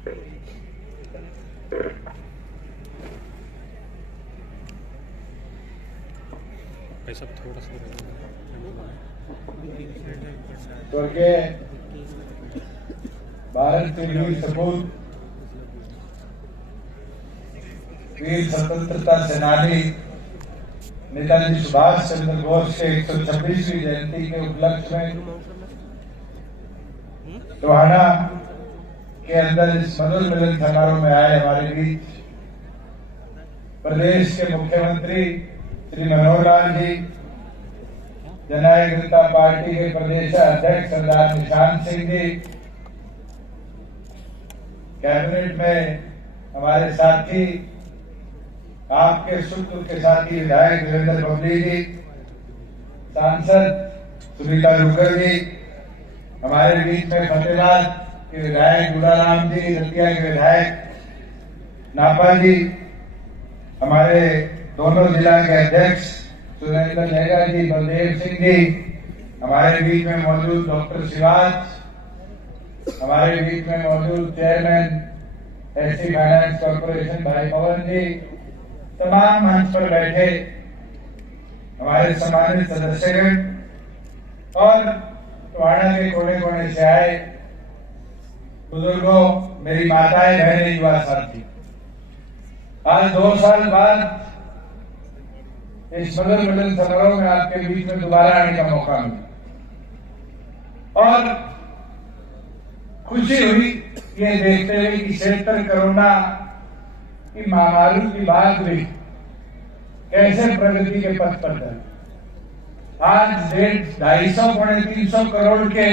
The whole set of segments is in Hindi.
स्वर्गीय भारत के वीर सपूत, वीर स्वतंत्रता सेनानी नेताजी सुभाष चंद्र बोस के 126वीं जयंती के उपलक्ष्य में टोहाना के अंदर इस मधुर मिलन समारोह में आए हमारे बीच प्रदेश के मुख्यमंत्री श्री मनोहर लाल जी, जननायक जनता पार्टी के प्रदेश अध्यक्ष सरदार निशांत सिंह जी, कैबिनेट में हमारे साथी, आपके सुख के साथी विधायक देवेंद्र बबली जी, सांसद सुनीता रुगर जी, हमारे बीच में फतेहाबाद के विधायक गुलाराम जी, रतिया के विधायक नापा जी, हमारे दोनों जिला के अध्यक्ष सुरेंद्र लहरा जी, बलदेव सिंह जी, हमारे बीच में मौजूद डॉक्टर शिवाज, हमारे बीच में मौजूद चेयरमैन एससी फाइनेंस कॉर्पोरेशन भाई पवन जी, तमाम मंच पर बैठे हमारे सम्मानित सदस्यगण और टोहाना के कोने कोने से आए बुजुर्गों, मेरी माताएं, बहनें, युवा साथी, आज 2 साल बाद इस मधुर मिलन समारोह में आपके बीच में दोबारा आने का मौका मिला और खुशी हुई ये देखते हुए कि क्षेत्र कोरोना की महामारी की बात भी कैसे प्रगति के पथ पर है। आज 250-250 करोड़ के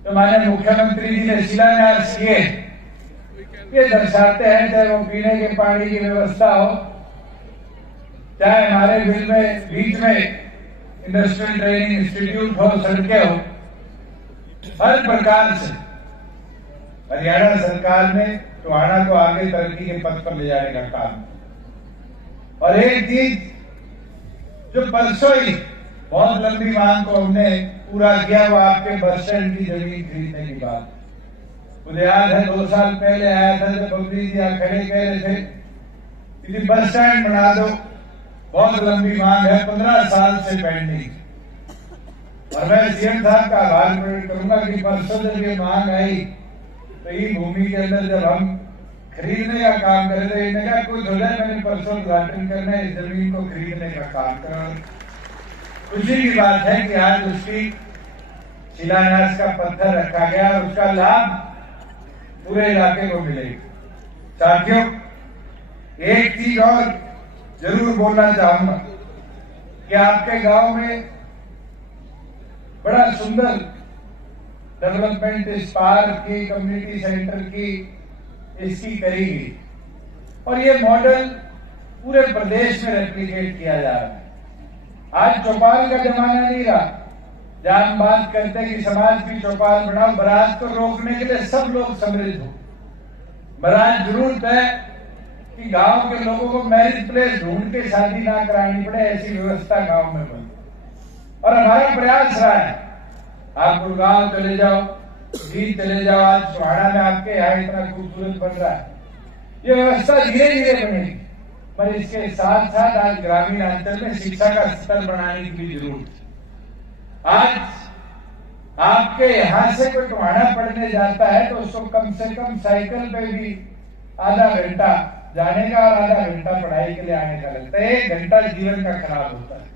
तो माननीय मुख्यमंत्री जी ने शिलान्यास किए, ये दर्शाते हैं चाहे वो पीने के पानी की व्यवस्था हो, चाहे हमारे बीच में इंडस्ट्रियल ट्रेनिंग इंस्टीट्यूट हो, सड़कें हो, हर प्रकार से हरियाणा सरकार ने टोहाना को आगे तरक्की के पथ पर ले जाने का काम। और एक चीज जो परसों ही बहुत लंबी मांग को हमने पूरा किया, वो आपके बस स्टैंड की जमीन खरीदने की बात। मुझे याद है 2 साल पहले आया था जब बबली जी खड़े कह रहे थे कि बस स्टैंड बना दो, बहुत लंबी मांग है, 15 साल से पेंडिंग। और मैं सीएम साहब का आभार प्रकट करूंगा कि परसों जब ये मांग आई तो ये भूमि के अंदर जब हम खरीदने का काम कर रहे थे, कहा कुछ हो जाए, मैंने परसों उद्घाटन करना है, इस जमीन को खरीदने का काम कर। खुशी की बात है कि आज उसकी शिलान्यास का पत्थर रखा गया और उसका लाभ पूरे इलाके को मिलेगा। साथियों, एक चीज और जरूर बोलना चाहूंगा कि आपके गांव में बड़ा सुंदर डेवलपमेंट इस पार्क की, कम्युनिटी सेंटर की, इसकी करी गई और ये मॉडल पूरे प्रदेश में रेप्लिकेट किया जा रहा है। आज चौपाल का जमाना नहीं रहा जहां हम बात करते हैं कि समाज की चौपाल बनाओ, बारात को रोकने के लिए सब लोग सम्मिलित हो। बारात जरूरत है कि गांव के लोगों को मैरिज प्लेस ढूंढ के शादी ना करानी पड़े, ऐसी व्यवस्था गांव में बने। और हमारा प्रयास रहा है, आप गुड़गांव चले जाओ, जींद चले जाओ, आज टोहाना में आपके यहाँ इतना खूबसूरत बन रहा है। ये व्यवस्था धीरे धीरे बनेगी, पर इसके साथ साथ आज ग्रामीण अंचल में शिक्षा का स्तर बढ़ाने की भी जरूरत है। आज आपके यहाँ से कोई टोहाना पढ़ने जाता है तो उसको कम से कम साइकिल पे भी आधा घंटा जाने का और आधा घंटा पढ़ाई के लिए आने का लगता है। 1 घंटा जीवन का खराब होता है।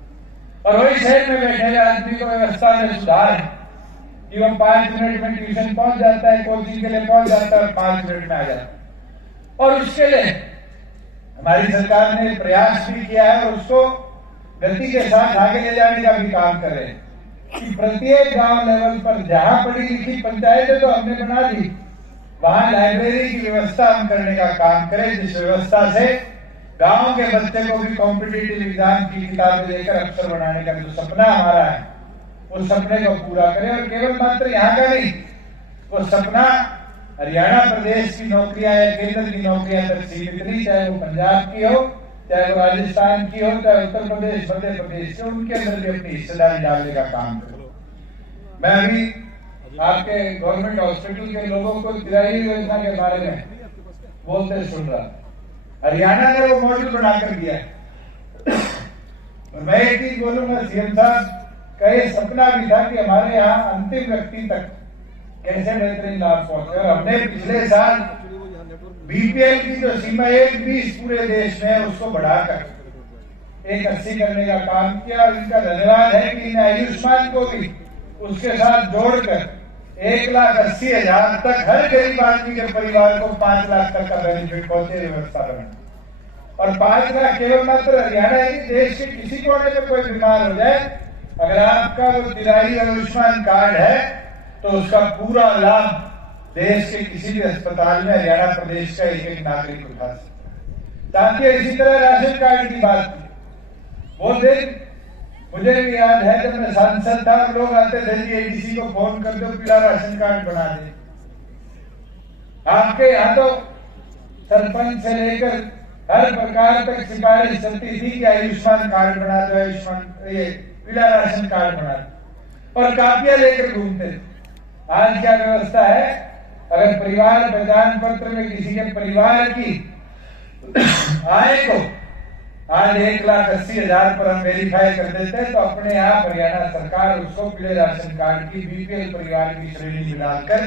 और वही शहर में बैठे हुए आदमी को व्यवस्था में सुधार है कि वो 5 मिनट में ट्यूशन पहुंच जाता है, कोचिंग के लिए पहुंच जाता है और 5 मिनट में आ जाता है। और उसके लिए हमारी सरकार ने प्रयास भी किया है और उसको गति के साथ आगे ले जाने का भी काम कर रहे हैं कि प्रत्येक गांव लेवल पर जहां पढ़ी लिखी पंचायतें तो हमने बना दी, वहां लाइब्रेरी की व्यवस्था हम करने का काम करें, जिस व्यवस्था से गांव के बच्चे को भी कॉम्पिटिटिव एग्जाम की किताबें लेकर अफसर बनाने का जो सपना हमारा है, उस सपने को पूरा करें। और केवल मात्र यहाँ का नहीं, वो सपना हरियाणा प्रदेश की नौकरियां या केंद्र की नौकरियां तक सीमित नहीं, चाहे वो पंजाब की हो, चाहे वो राजस्थान की हो, चाहे उत्तर प्रदेश, मध्य प्रदेश की, उनके अंदर भी अपनी हिस्सेदारी डालने का काम करो। मैं अभी आपके गवर्नमेंट हॉस्पिटल के लोगों को तिराई योजना के बारे में बोलते सुन रहा। हरियाणा ने वो मॉडल बनाकर दिया है। मैं एक चीज बोलूंगा, सीएम साहब का ये सपना भी था कि हमारे यहाँ अंतिम व्यक्ति तक कैसे बेहतरीन लाभ पहुंचे, और हमने पिछले साल बीपीएल की जो सीमा 120 पूरे देश में है उसको बढ़ाकर 180 करने का काम किया। और इनका धन्यवाद है कि इन आयुष्मान को भी उसके साथ जोड़कर 1,80,000 तक हर गरीब आदमी के परिवार को 5 लाख तक का बेनिफिट पहुंचे व्यवस्था बना। और 5 लाख केवल मात्र हरियाणा ही, देश के किसी कोने में कोई बीमार हो जाए, अगर आपका वो दिलाई आयुष्मान कार्ड है तो उसका पूरा लाभ देश के किसी भी अस्पताल में हरियाणा प्रदेश का एक नागरिक उठा सकता है। ताकि इसी तरह राशन कार्ड की बात की, वो दिन मुझे भी याद है जब मैं सांसद था, लोग आते थे जी एडीसी को फोन कर दो पीला राशन कार्ड बना दे। आपके यहाँ तो सरपंच से लेकर हर प्रकार तक सिफारिश चलती थी कि आयुष्मान कार्ड बना दो, आयुष्मान ये पीला राशन कार्ड बना दो, और कापियां लेकर घूमते थे। आज क्या व्यवस्था है, अगर परिवार पहचान पत्र में किसी के परिवार की आय को आज 1,80,000 पर हम वेरीफाई कर देते हैं, तो अपने आप हरियाणा सरकार उसको पीले राशन कार्ड की बीपीएल परिवार की श्रेणी में डालकर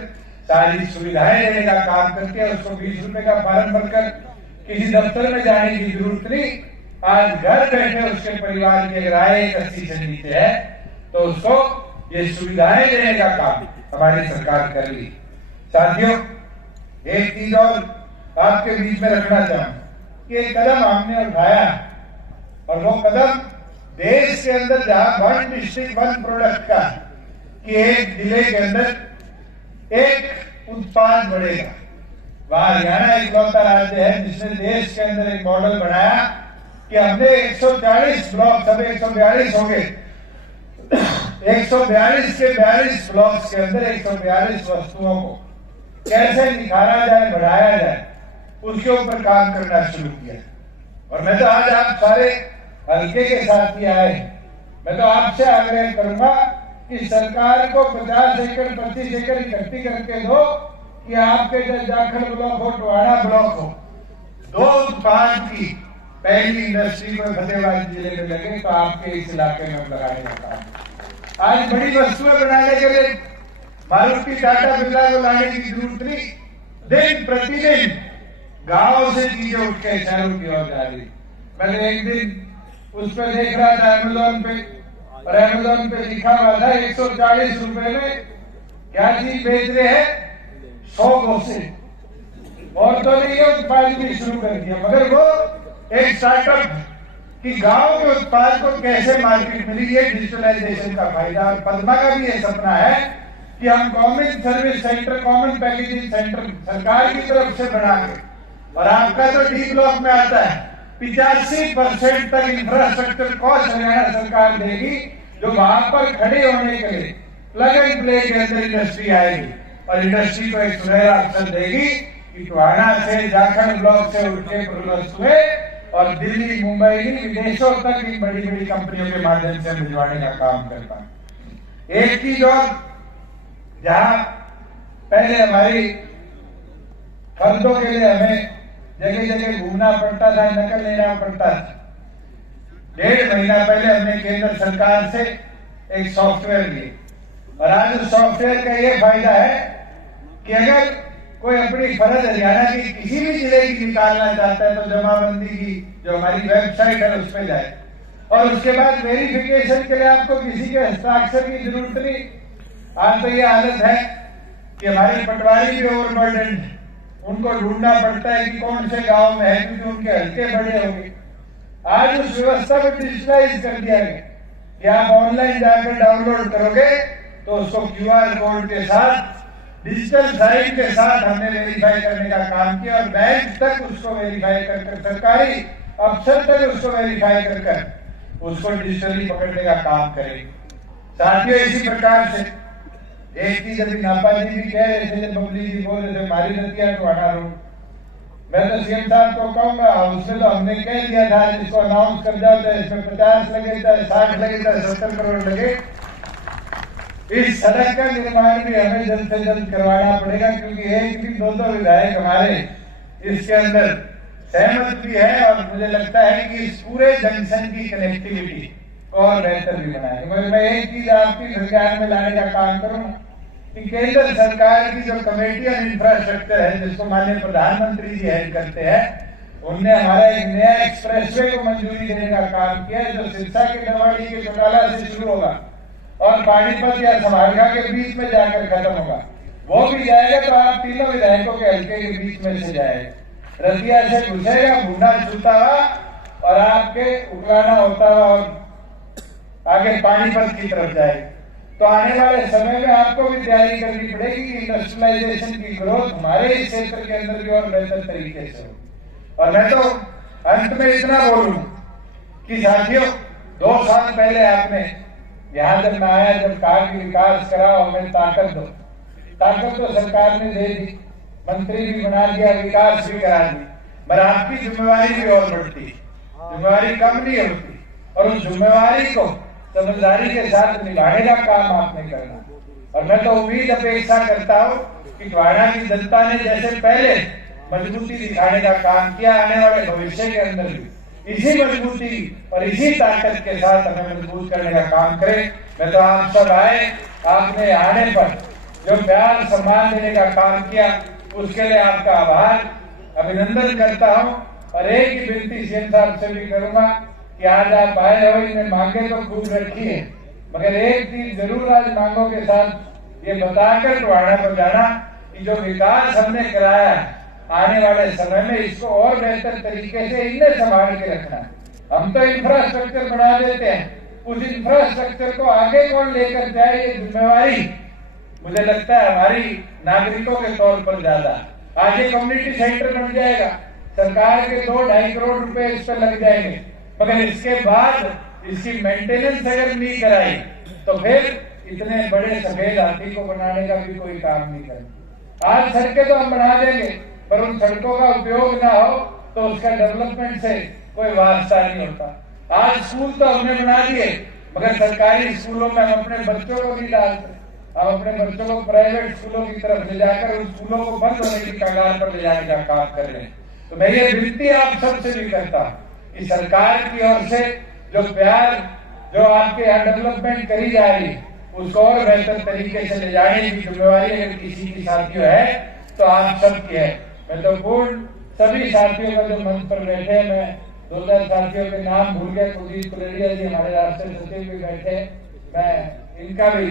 सारी सुविधाएं देने का काम करती है। उसको 20 रुपए का फॉर्म भरकर किसी दफ्तर में जाने की जरूरत नहीं, आज घर बैठे उसके परिवार की अगर आय 80 से नीचे है तो उसको ये सुविधाएं देने का काम हमारी सरकार कर रही। साथियों, एक चीज और आपके बीच में रखना चाहूं कि एक कदम हमने उठाया, और वो कदम देश के अंदर जहां 1 डिस्ट्रिक्ट 1 प्रोडक्ट का कि एक जिले के अंदर एक उत्पाद बढ़ेगा, वहां हरियाणा इकलौता राज्य है जिसने देश के अंदर एक मॉडल बनाया कि हमने 140 ब्लॉक, अब 142 हो गए, 142 के 42 ब्लॉक्स के अंदर 142 वस्तुओं को कैसे निखारा जाए, बढ़ाया जाए, उसके ऊपर काम करना शुरू किया। और मैं तो आज आप सारे हल्के के साथ ही आए, मैं तो आपसे आग्रह करूंगा कि सरकार को 50 एकड़ 25 एकड़ इकट्ठी करके दो कि आपके जाखड़ ब्लॉक हो, टोहाना ब्लॉक हो, 2 उत्पाद की पहली इंडस्ट्री में फतेहाबाद जिले में लगे तो आपके इस इलाके में लगाने का काम। आज बड़ी वस्तुएं बनाने के लिए मारुति टाटा बिरला को लाने की जरूरत नहीं, दिन प्रतिदिन गांव से चीजें उठ के शहरों की ओर जा रही। मैंने एक दिन उस पर देख रहा था अमेजोन पे, और अमेजोन पे लिखा हुआ था 140 रुपए में क्या चीज बेच रहे हैं, 100 गोसे। और तो नहीं ये उत्पाद भी शुरू कर दिया, मगर वो एक स्टार्टअप कि गांव के उत्पाद को कैसे मार्केट मिली, ये डिजिटलाइजेशन का फायदा। और पद्मा का भी ये सपना है कि हम common service centre, common packaging centre सरकार की तरफ से बना के, और आपका तो डी ब्लॉक में आता है, 85% तक इंफ्रास्ट्रक्चर कॉस्ट हरियाणा सरकार देगी, जो वहां पर खड़े होने के लिए प्लग एंड प्ले के अंदर इंडस्ट्री आएगी, और इंडस्ट्री को एक सुनहरा अवसर देगी कि टोहाना से जाखड़ ब्लॉक से उठ के प्रवस्त हुए और दिल्ली, मुंबई, विदेशों तक इन बड़ी बड़ी कंपनियों के माध्यम से भिजवाने का काम करता है। एक चीज और, जहां पहले हमारी फर्दों के लिए हमें जगह जगह घूमना पड़ता था, नकल लेना पड़ता था, 1.5 महीना पहले हमने केंद्र सरकार से एक सॉफ्टवेयर लिए, और आज उस सॉफ्टवेयर का ये फायदा है कि अगर कोई अपनी फर्द हरियाणा की किसी भी जिले की निकालना चाहता है तो जमाबंदी की जो हमारी वेबसाइट है उस पर जाए, और उसके बाद वेरिफिकेशन के लिए आपको किसी के हस्ताक्षर की जरूरत नहीं। आज तो ये हालत है कि हमारे पटवारी भी ओवरबर्डन, उनको ढूंढना पड़ता है कि कौन से गांव में है, क्योंकि उनके हल्के बड़े हो गए। आज उस व्यवस्था को डिजिटलाइज कर दिया गया कि आप ऑनलाइन जाकर डाउनलोड करोगे तो उसको QR कोड के साथ, डिजिटल साइन के साथ हमने वेरीफाई करने का काम किया, और बैंक तक उसको वेरीफाई कर, सरकारी अफसर तक उसको वेरीफाई कर उसको डिजिटली पकड़ने का काम करेंगे। साथियों, इसी प्रकार से एक चीज अभी नापा जी भी कह रहे थे, जब बबली जी बोल रहे थे हमारी नदियां टोहाना रोड, मैं तो सीएम साहब को कहूंगा, उसमें तो हमने कह दिया था जिसको अनाउंस कर जाओ, तो इसमें 50 लगे, चाहे 60 लगे, चाहे 70 करोड़ लगे, इस सड़क का निर्माण भी हमें जल्द से जल्द करवाना पड़ेगा, क्योंकि एक भी दो विधायक हमारे इसके अंदर सहमत भी है और मुझे लगता है कि इस पूरे जंक्शन की कनेक्टिविटी को और बेहतर भी बनाएंगे। मैं एक चीज आपकी सरकार में लाने का काम करूंगा कि केंद्र सरकार की जो कमेटी ऑन इंफ्रास्ट्रक्चर है, जिसको माननीय प्रधानमंत्री जी हेड करते हैं, उनने हमारा एक नया एक्सप्रेसवे को मंजूरी देने का काम किया है, जो सिरसा के डवाड़ी के चौटाला से शुरू होगा और पानीपत या समारगा के बीच में जाकर खत्म होगा। वो भी जाएगा तो आप तीनों विधायकों के हल्के के बीच में से जाएगा, रतिया से घुसेगा, भूना छूता हुआ और आपके उकलाना होता हुआ और आगे पानीपत की तरफ जाएगा। तो आने वाले समय में आपको भी तैयारी करनी पड़ेगी कि इंडस्ट्रियलाइजेशन की ग्रोथ हमारे इस क्षेत्र के अंदर भी और बेहतर तरीके से हो। और मैं तो अंत में इतना बोलूं कि साथियों, 2 साल पहले आपने यहां जब मैं आया, जब कहा कि विकास कराओ, हमें ताकत दो, ताकत तो सरकार ने दे दी, मंत्री भी बना दिया, विकास भी करा दी, पर आपकी जिम्मेवारी भी और बढ़ती, जिम्मेवारी कम नहीं होती और उस जिम्मेवारी को समझदारी के साथ निभाने का काम आपने करना। और मैं तो उम्मीद अपेक्षा करता हूँ कि वाड़ा की जनता ने जैसे पहले मजबूती दिखाने का काम किया, आने वाले भविष्य के अंदर भी इसी मजबूती और इसी ताकत के साथ हमें मजबूत करने का काम करें। मैं तो आप सब आए, आपने आने पर जो प्यार सम्मान देने का काम किया, उसके लिए आपका आभार, अभिनंदन करता हूं। और एक ही विनती सीएम साहब से भी करूंगा कि आज आप आए हो, इन्हें मांगे तो खूब रखी है, मगर एक चीज जरूर आज मांगों के साथ ये बताकर टवाड़ा को जाना कि जो विकास हमने कराया है, आने वाले समय में इसको और बेहतर तरीके से इन्हें संभाल के रखना। हम तो इंफ्रास्ट्रक्चर बना देते हैं, उस इंफ्रास्ट्रक्चर को आगे कौन लेकर जाए, ये जिम्मेवारी मुझे लगता है हमारी नागरिकों के तौर पर ज्यादा। आज ये कम्युनिटी सेंटर बन जाएगा, सरकार के 2-2.5 करोड़ रुपए इस पर लग जाएंगे, मगर इसके बाद इसकी मेंटेनेंस अगर नहीं कराई तो फिर इतने बड़े सफेद हाथी को बनाने का भी कोई काम नहीं करेगा। आज सड़कें तो हम बना देंगे, पर उन सड़कों का उपयोग ना हो तो उसका डेवलपमेंट से कोई वास्ता नहीं होता। आज स्कूल तो हमने बना दिए, मगर सरकारी स्कूलों में हम अपने बच्चों को नहीं डालते, हम अपने बच्चों को प्राइवेट स्कूलों की तरफ ले जाकर उन स्कूलों को बंद होने की कगार पर ले जाने का काम कर रहे हैं। तो मैं ये विनती आप सबसे भी करता हूँ कि सरकार की ओर से जो प्यार, जो आपके यहाँ डेवलपमेंट करी जा रही है, उसको और बेहतर तरीके से ले जाने की जिम्मेवारी अगर किसी की साथियों है तो आप सबकी है। मैं तो पूर्ण सभी साथियों का जो मंच पर बैठे हैं, मैं 2-4 साथियों के नाम भूल गए, कुलदीप कुलरिया जी हमारे राष्ट्रीय सचिव भी बैठे, मैं इनका भी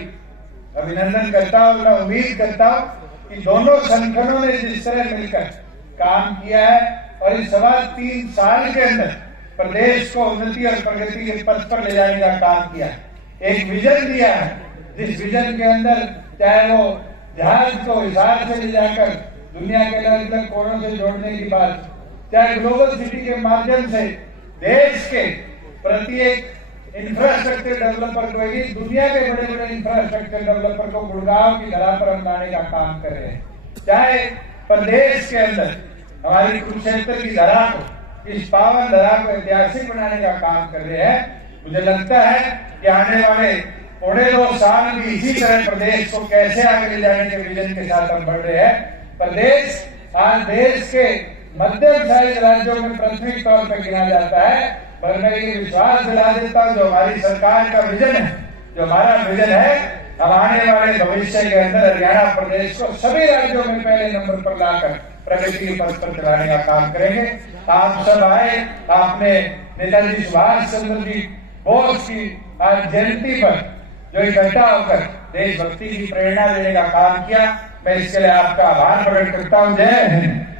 अभिनंदन करता हूँ। मैं उम्मीद करता हूँ कि दोनों संगठनों ने जिस तरह मिलकर काम किया है और इस 3.25 साल के अंदर प्रदेश को उन्नति और प्रगति के पथ पर ले जाने का काम किया, एक विजन दिया है, जिस विजन के अंदर चाहे वो जहाज को हिसार से ले जाकर दुनिया के अलग अलग कोनों से जोड़ने की बात, चाहे ग्लोबल सिटी के माध्यम से देश के प्रत्येक इंफ्रास्ट्रक्चर डेवलपर को, दुनिया के बड़े बड़े इंफ्रास्ट्रक्चर डेवलपर को गुड़गांव की धरा पर हम लाने का काम कर रहे हैं, चाहे प्रदेश के अंदर हमारी कुरुक्षेत्र की धरा को, इस पावन धरा को ऐतिहासिक बनाने का काम कर रहे हैं। मुझे लगता है कि आने वाले 2.5 साल भी इसी तरह प्रदेश को कैसे आगे ले जाने के विजन के साथ हम बढ़ रहे हैं। प्रदेश आज देश के मध्यम साइज राज्यों में प्राथमिक तौर पर गिना जाता है, पर मैं ये विश्वास दिला देता हूँ जो हमारी सरकार का विजन है, जो हमारा विजन है, हम आने वाले भविष्य के अंदर हरियाणा प्रदेश को सभी राज्यों में पहले नंबर पर लाकर प्रगति के पथ पर चलाने का काम करेंगे। आप सब आए, आपने नेताजी सुभाष चंद्र जी बोस की आज जयंती पर जो इकट्ठा होकर देशभक्ति की प्रेरणा देने का काम किया, मैं इसके लिए आपका आभार प्रकट करता हूँ। जय हिंद।